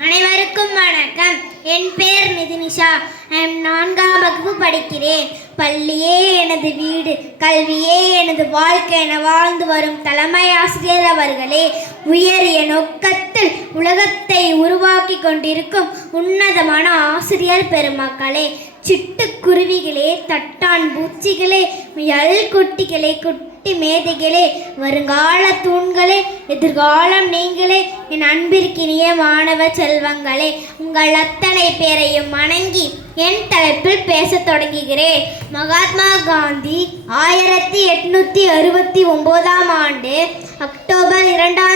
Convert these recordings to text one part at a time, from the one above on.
அனைவருக்கும் வணக்கம். என் பெயர் நிதினிஷா. நான்காம் வகுப்பு படிக்கிறேன். பள்ளியே எனது வீடு, கல்வியே எனது வாழ்க்கை என வாழ்ந்து வரும் தலைமை ஆசிரியர் அவர்களே, உயரிய நோக்கத்தில் உலகத்தை உருவாக்கி கொண்டிருக்கும் உன்னதமான ஆசிரியர் பெருமக்களே, சிட்டுக்குருவிகளே, தட்டான் பூச்சிகளே, முயல் குட்டிகளே, குட்டி மேதைகளே, வருங்கால தூண்களே, எதிர்காலம் நீங்களே, என் அன்பிற்கினிய மாணவ செல்வங்களே, உங்கள் அத்தனை பேரையும் வணங்கி என் தலைப்பில் பேசத் தொடங்குகிறேன். மகாத்மா காந்தி 1869 ஆண்டு அக்டோபர் 2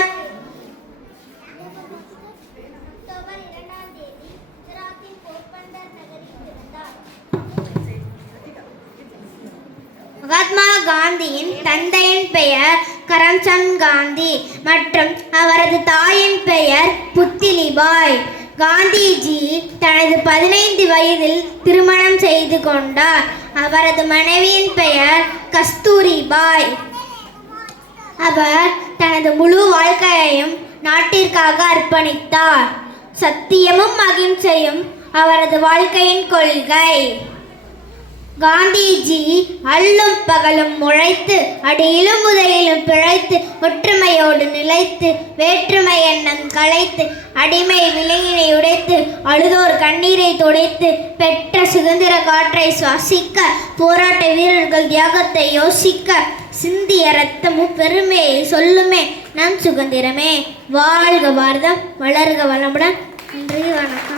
மகாத்மா காந்தியின் தந்தையின் பெயர் கரம்சந்த் காந்தி மற்றும் அவரது தாயின் பெயர் புத்திலிபாய். காந்திஜி தனது 15 வயதில் திருமணம் செய்து கொண்டார். அவரது மனைவியின் பெயர் கஸ்தூரிபாய். அவர் தனது முழு வாழ்க்கையையும் நாட்டிற்காக அர்ப்பணித்தார். சத்தியமும் அகிம்சையும் அவரது வாழ்க்கையின் கொள்கை. காந்திஜி அல்லும் பகலும் உழைத்து, அடியிலும் உதையிலும் பிழைத்து, ஒற்றுமையோடு நிலைத்து, வேற்றுமை எண்ணம் களைத்து, அடிமை விலங்கினை உடைத்து, அழுதோர் கண்ணீரை துடைத்து, பெற்ற சுதந்திர காற்றை சுவாசிக்க, போராட்ட வீரர்கள் தியாகத்தை யோசிக்க, சிந்திய ரத்தமும் பெருமையை சொல்லுமே நம் சுதந்திரமே. வாழ்க பாரதம், வளர்க வளமுடன். நன்றி, வணக்கம்.